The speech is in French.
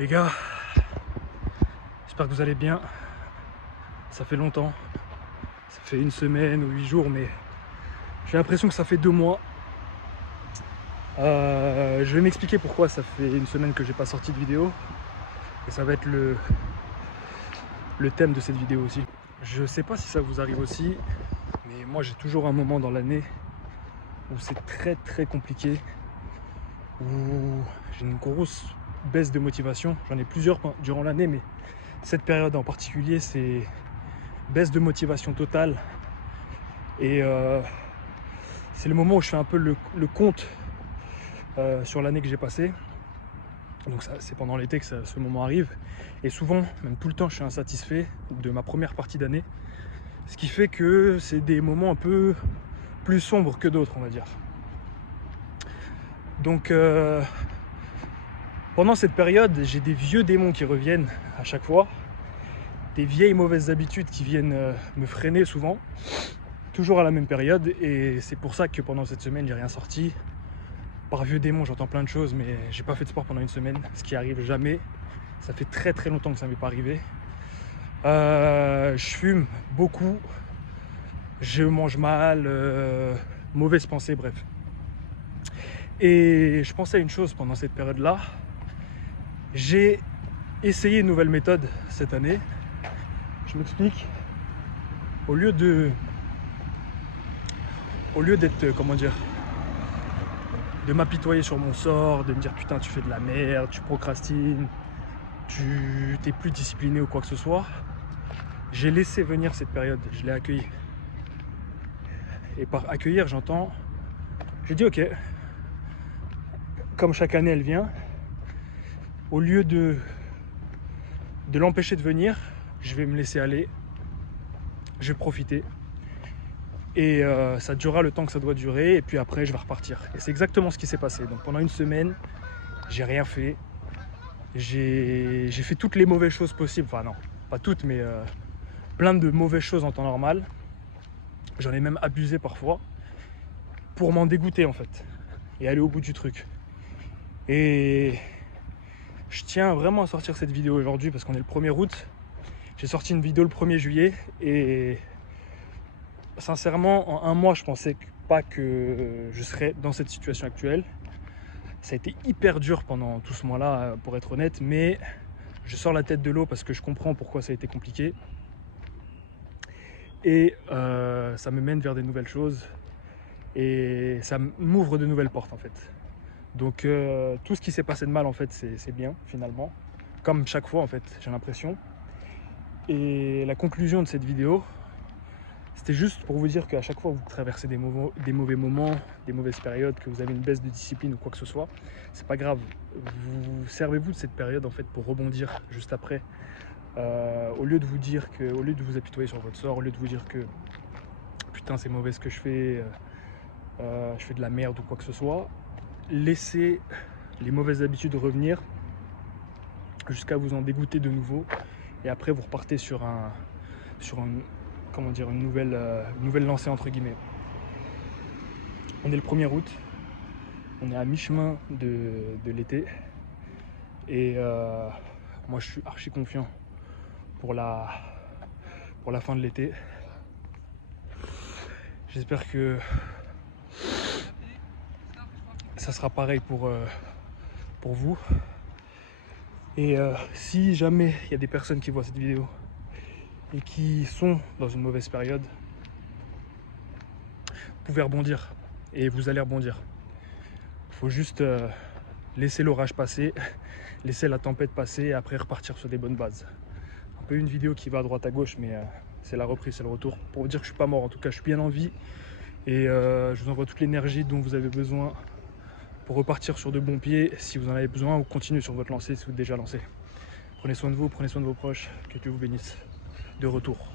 Les gars, j'espère que vous allez bien. Ça fait longtemps, ça fait une semaine ou 8 jours, mais j'ai l'impression que ça fait 2 mois. Je vais m'expliquer pourquoi ça fait une semaine que j'ai pas sorti de vidéo. Et ça va être le thème de cette vidéo aussi. Je sais pas si ça vous arrive aussi, mais moi j'ai toujours un moment dans l'année où c'est très compliqué, où j'ai une grosse baisse de motivation. J'en ai plusieurs durant l'année, mais cette période en particulier, c'est baisse de motivation totale. Et c'est le moment où je fais un peu le compte sur l'année que j'ai passée. Donc c'est pendant l'été que ce moment arrive. Et souvent, même tout le temps, je suis insatisfait de ma première partie d'année. Ce qui fait que c'est des moments un peu plus sombres que d'autres, on va dire. Donc pendant cette période, j'ai des vieux démons qui reviennent à chaque fois. Des vieilles mauvaises habitudes qui viennent me freiner souvent. Toujours à la même période. Et c'est pour ça que pendant cette semaine, j'ai rien sorti. Par vieux démon, j'entends plein de choses, mais j'ai pas fait de sport pendant une semaine, ce qui arrive jamais. Ça fait très longtemps que ça m'est pas arrivé. Je fume beaucoup, je mange mal, mauvaise pensée, bref. Et je pensais à une chose pendant cette période-là. J'ai essayé une nouvelle méthode cette année. Je m'explique. Au lieu d'être, comment dire, de m'apitoyer sur mon sort, de me dire putain tu fais de la merde, tu procrastines, tu t'es plus discipliné ou quoi que ce soit, j'ai laissé venir cette période, je l'ai accueillie. Et par accueillir, j'entends, j'ai dit ok, comme chaque année elle vient, au lieu de l'empêcher de venir, je vais me laisser aller, je vais profiter. Et ça durera le temps que ça doit durer, et puis après je vais repartir. Et c'est exactement ce qui s'est passé. Donc pendant une semaine, j'ai rien fait. J'ai fait toutes les mauvaises choses possibles. Enfin non, pas toutes, mais plein de mauvaises choses en temps normal. J'en ai même abusé parfois pour m'en dégoûter en fait et aller au bout du truc. Et je tiens vraiment à sortir cette vidéo aujourd'hui parce qu'on est le 1er août. J'ai sorti une vidéo le 1er juillet et sincèrement en un mois je pensais pas que je serais dans cette situation actuelle. Ça a été hyper dur pendant tout ce mois-là pour être honnête, mais je sors la tête de l'eau parce que je comprends pourquoi ça a été compliqué. Et ça me mène vers des nouvelles choses et ça m'ouvre de nouvelles portes en fait. Donc tout ce qui s'est passé de mal en fait c'est bien finalement, comme chaque fois en fait j'ai l'impression. Et la conclusion de cette vidéo, c'était juste pour vous dire qu'à chaque fois que vous traversez des mauvais moments, des mauvaises périodes, que vous avez une baisse de discipline ou quoi que ce soit, c'est pas grave. Vous servez-vous de cette période en fait pour rebondir juste après. Au lieu de vous dire que, au lieu de vous apitoyer sur votre sort, au lieu de vous dire que putain c'est mauvais ce que je fais de la merde ou quoi que ce soit, laissez les mauvaises habitudes revenir jusqu'à vous en dégoûter de nouveau, et après vous repartez sur comment dire, une nouvelle lancée entre guillemets. On est le 1er août, on est à mi-chemin de l'été, et moi je suis archi confiant pour la fin de l'été. J'espère que ça sera pareil pour vous. Et si jamais il y a des personnes qui voient cette vidéo et qui sont dans une mauvaise période, vous pouvez rebondir et vous allez rebondir. Il faut juste laisser l'orage passer, laisser la tempête passer et après repartir sur des bonnes bases. Un peu une vidéo qui va à droite à gauche, mais c'est la reprise, c'est le retour. Pour vous dire que je suis pas mort, en tout cas je suis bien en vie et je vous envoie toute l'énergie dont vous avez besoin pour repartir sur de bons pieds si vous en avez besoin, ou continuer sur votre lancée si vous êtes déjà lancé. Prenez soin de vous, prenez soin de vos proches, que Dieu vous bénisse. De retour.